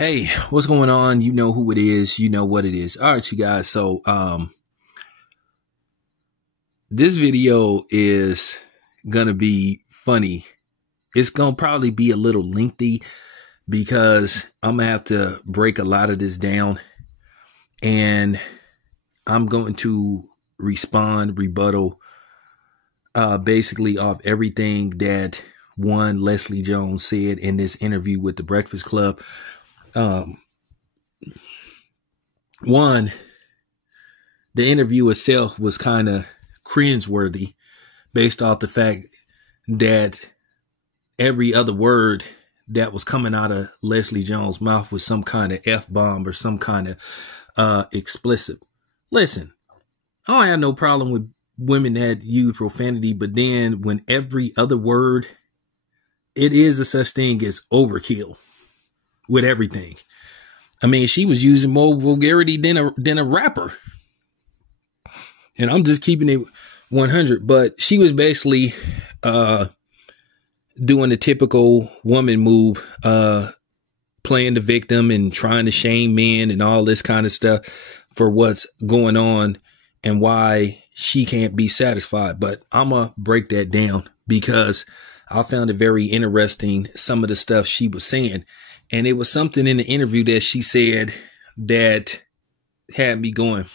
Hey, what's going on? You know who it is. You know what it is. All right, you guys. So, this video is gonna be funny. It's gonna probably be a little lengthy because I'm gonna have to break a lot of this down, and I'm going to rebuttal, basically off everything that one Leslie Jones said in this interview with the Breakfast Club. One, the interview itself was kind of cringeworthy based off the fact that every other word that was coming out of Leslie Jones' mouth was some kind of F-bomb or some kind of explicit. Listen, I don't have no problem with women that use profanity, but then when every other word, it is a such thing as overkill with everything. I mean, she was using more vulgarity than a rapper. And I'm just keeping it 100. But she was basically doing the typical woman move, playing the victim and trying to shame men and all this kind of stuff for what's going on and why she can't be satisfied. But I'm going to break that down because I found it very interesting, some of the stuff she was saying. And it was something in the interview that she said that had me going,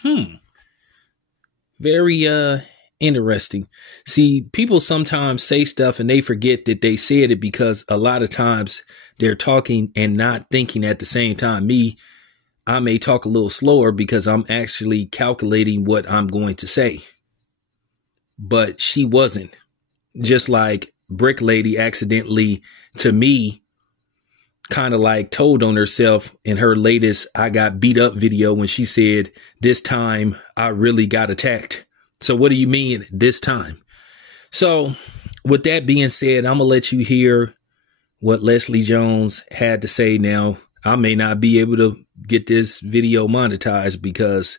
very interesting. See, people sometimes say stuff and they forget that they said it because a lot of times they're talking and not thinking at the same time. I may talk a little slower because I'm actually calculating what I'm going to say. But she wasn't. Just like Brick Lady accidentally, to me, kind of like told on herself in her latest I got beat up video when she said, this time I really got attacked. So what do you mean this time? So with that being said, I'm going to let you hear what Leslie Jones had to say. Now, I may not be able to get this video monetized because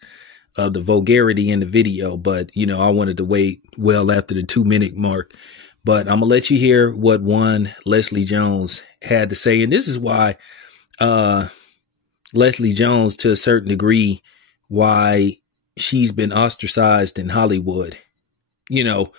of the vulgarity in the video, but I wanted to wait well after the 2-minute mark. But I'm going to let you hear what one Leslie Jones had to say. And this is why Leslie Jones, to a certain degree, why she's been ostracized in Hollywood. Now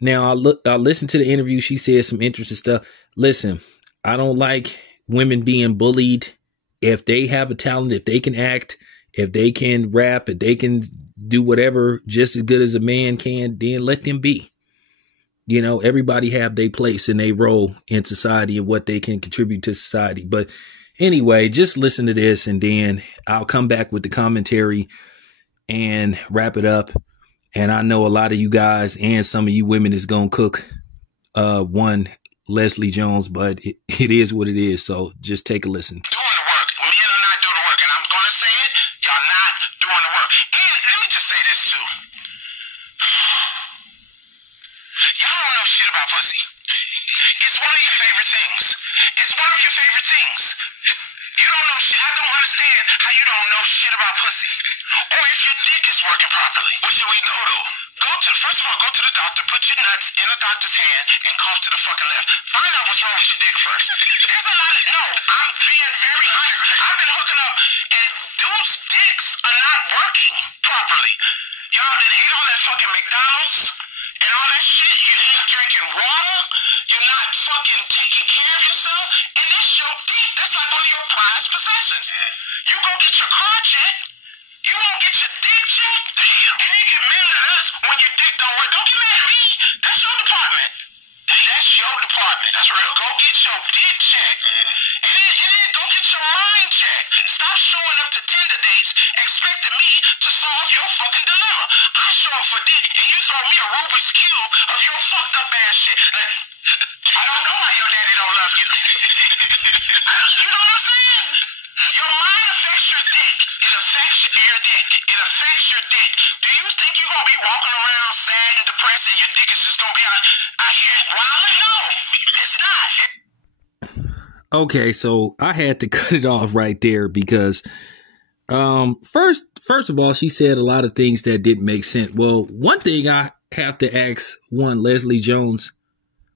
I listened to the interview. She said some interesting stuff. Listen, I don't like women being bullied. If they have a talent, if they can act, if they can rap, if they can do whatever just as good as a man can, then let them be. Everybody have their place and their role in society and what they can contribute to society. But anyway, just listen to this and then I'll come back with the commentary and wrap it up. And I know a lot of you guys and some of you women is going to cook one Leslie Jones, but it is what it is. So just take a listen. Okay, so I had to cut it off right there because first of all, she said a lot of things that didn't make sense. Well, one thing I have to ask one Leslie Jones,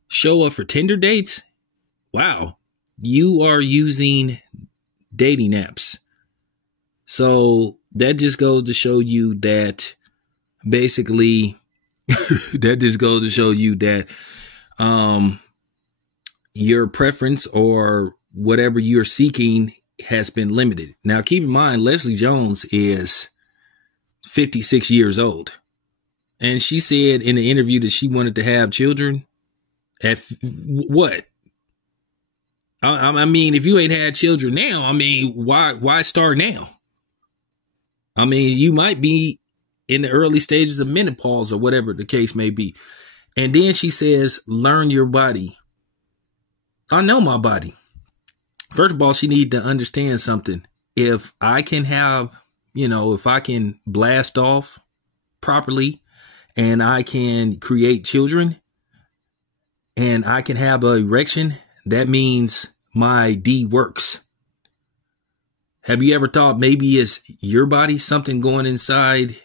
show up for Tinder dates? Wow. You are using dating apps. So that just goes to show you that basically that just goes to show you that your preference or whatever you're seeking has been limited. Now, keep in mind, Leslie Jones is 56 years old. And she said in the interview that she wanted to have children at what? I mean, if you ain't had children now, I mean, why start now? I mean, you might be in the early stages of menopause or whatever the case may be. And then she says, learn your body. I know my body. First of all, she need to understand something. If I can have, if I can blast off properly and I can create children and I can have an erection, that means my D works. Have you ever thought maybe it's your body, something going inside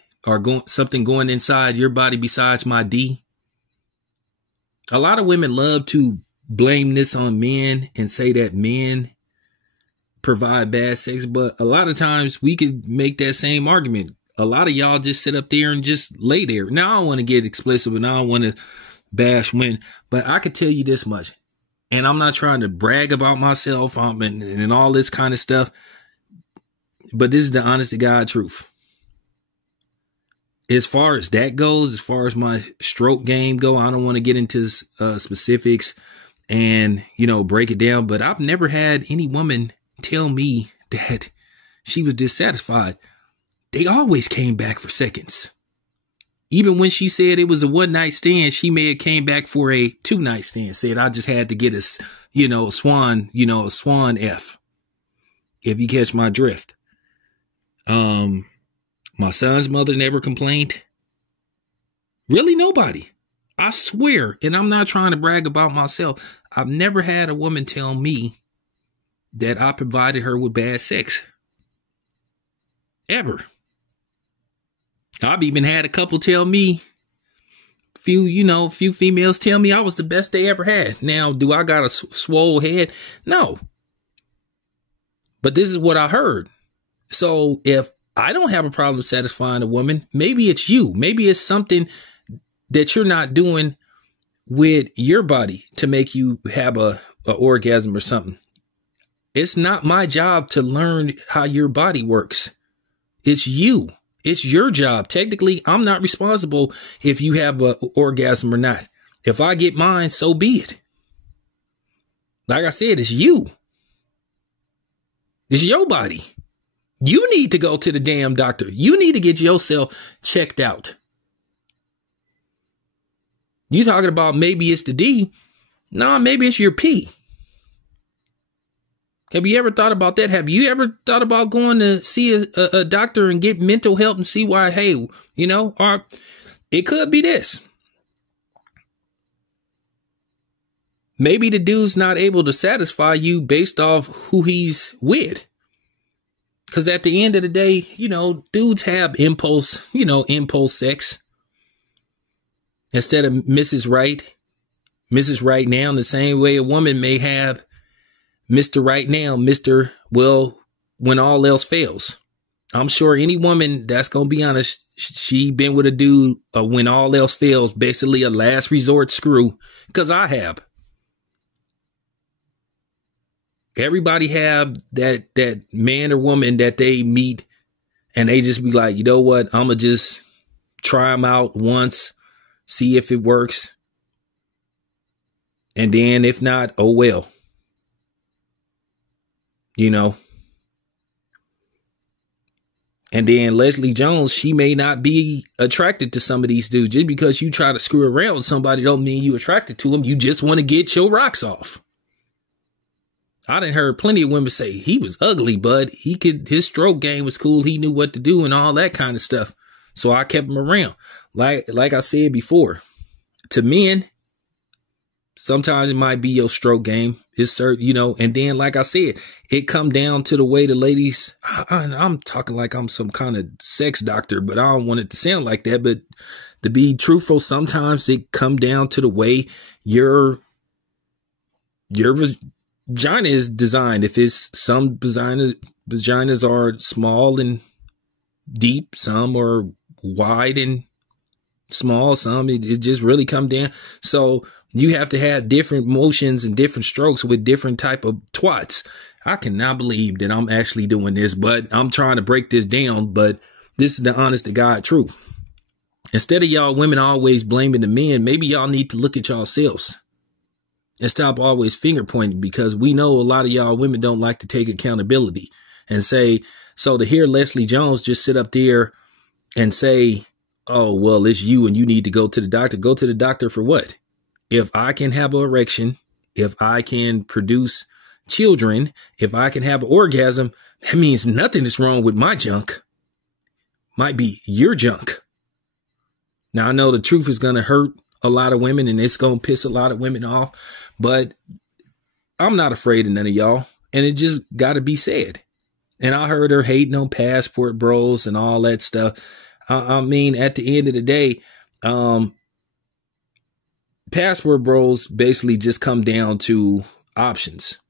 something going inside your body besides my D? A lot of women love to blame this on men and say that men provide bad sex, but a lot of times we could make that same argument. A lot of y'all just sit up there and just lay there. Now, I don't want to get explicit, and I don't want to bash women, but I could tell you this much, and I'm not trying to brag about myself and all this kind of stuff, but this is the honest to God truth. As far as that goes, as far as my stroke game go, I don't want to get into specifics and, break it down, but I've never had any woman tell me that she was dissatisfied. They always came back for seconds. Even when she said it was a one-night stand, she may have came back for a two-night stand, said I just had to get a swan F, if you catch my drift. My son's mother never complained. Really, nobody. I swear, and I'm not trying to brag about myself, I've never had a woman tell me that I provided her with bad sex. Ever. I've even had a couple tell me, few females tell me I was the best they ever had. Now, do I got a swole head? No. But this is what I heard. So if I don't have a problem satisfying a woman, maybe it's you. Maybe it's something that you're not doing with your body to make you have a orgasm or something. It's not my job to learn how your body works. It's you. It's your job. Technically, I'm not responsible if you have an orgasm or not. If I get mine, so be it. Like I said, it's you. It's your body. You need to go to the damn doctor. You need to get yourself checked out. You talking about maybe it's the D. No, maybe it's your P. Have you ever thought about that? Have you ever thought about going to see a doctor and get mental help and see why, hey, or it could be this. Maybe the dude's not able to satisfy you based off who he's with. Because at the end of the day, dudes have impulse sex. Instead of Mrs. Right now, in the same way a woman may have Mr. Right now, Mr. Well, when all else fails. I'm sure any woman that's going to be honest, she been with a dude when all else fails, basically a last resort screw, because I have. Everybody have that man or woman that they meet and they just be like, you know what? I'm going to just try them out once, see if it works. And then if not, oh, well. And then Leslie Jones, she may not be attracted to some of these dudes. Just because you try to screw around with somebody don't mean you attracted to them. You just want to get your rocks off. I done heard plenty of women say he was ugly, bud. His stroke game was cool. He knew what to do and all that kind of stuff. So I kept him around. Like I said before, to men, sometimes it might be your stroke game. It's certain, and then, like I said, it come down to the way the ladies, I'm talking like I'm some kind of sex doctor, but I don't want it to sound like that. But to be truthful, sometimes it come down to the way your vagina is designed. If it's some vaginas are small and deep, some are wide and small, some it just really come down. So you have to have different motions and different strokes with different type of twats. I cannot believe that I'm actually doing this, but I'm trying to break this down. But this is the honest to God truth. Instead of y'all women always blaming the men, maybe y'all need to look at yourselves and stop always finger pointing, because we know a lot of y'all women don't like to take accountability and say, so to hear Leslie Jones just sit up there and say, oh, well, it's you and you need to go to the doctor. Go to the doctor for what? If I can have an erection, if I can produce children, if I can have an orgasm, that means nothing is wrong with my junk. Might be your junk. Now, I know the truth is going to hurt a lot of women and it's going to piss a lot of women off, but I'm not afraid of none of y'all. And it just got to be said. And I heard her hating on Passport Bros and all that stuff. I mean, at the end of the day, Passport Bros basically just come down to options.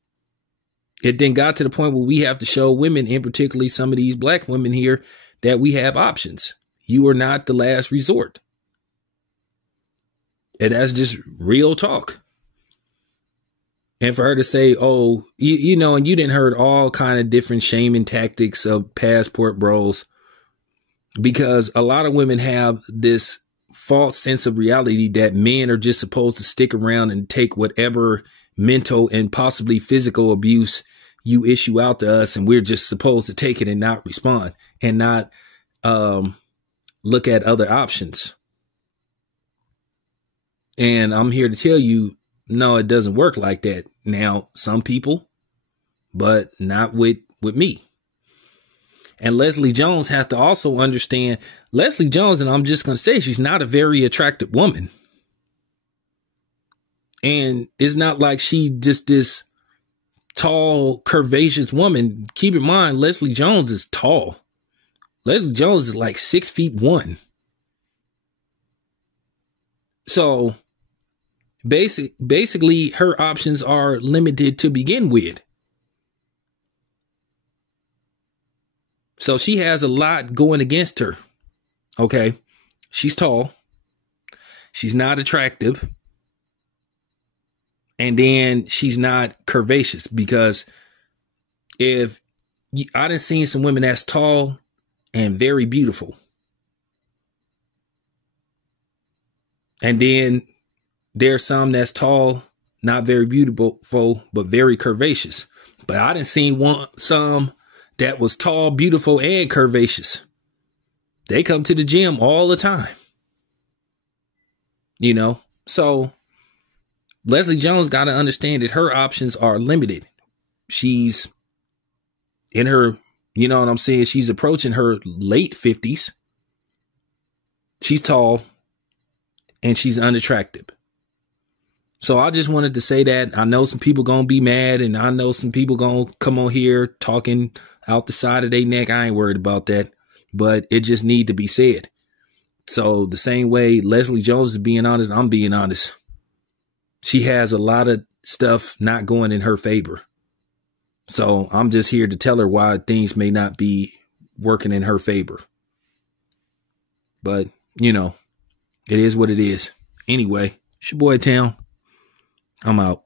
It then got to the point where we have to show women, and particularly some of these black women here, that we have options. You are not the last resort. And that's just real talk. And for her to say, oh, you know, and you didn't heard all kind of different shaming tactics of Passport Bros, because a lot of women have this false sense of reality that men are just supposed to stick around and take whatever mental and possibly physical abuse you issue out to us, and we're just supposed to take it and not respond and not look at other options. And I'm here to tell you, no, it doesn't work like that. Now, some people, but not with me. And Leslie Jones has to also understand, Leslie Jones, and I'm just going to say, she's not a very attractive woman. And it's not like she just this tall, curvaceous woman. Keep in mind, Leslie Jones is tall. Leslie Jones is like 6'1". So basically her options are limited to begin with. So she has a lot going against her. Okay. She's tall. She's not attractive. And then she's not curvaceous, because if I done seen some women that's tall and very beautiful. And then there's some that's tall, not very beautiful, but very curvaceous. But I done seen some that was tall, beautiful, and curvaceous. They come to the gym all the time. You know, so Leslie Jones got to understand that her options are limited. She's in her, you know what I'm saying? She's approaching her late 50s. She's tall and she's unattractive. So I just wanted to say that. I know some people going to be mad, and I know some people going to come on here talking out the side of their neck. I ain't worried about that, but it just need to be said. So the same way Leslie Jones is being honest, I'm being honest. She has a lot of stuff not going in her favor. So I'm just here to tell her why things may not be working in her favor. But, you know, it is what it is. Anyway, it's your boy Town. I'm out.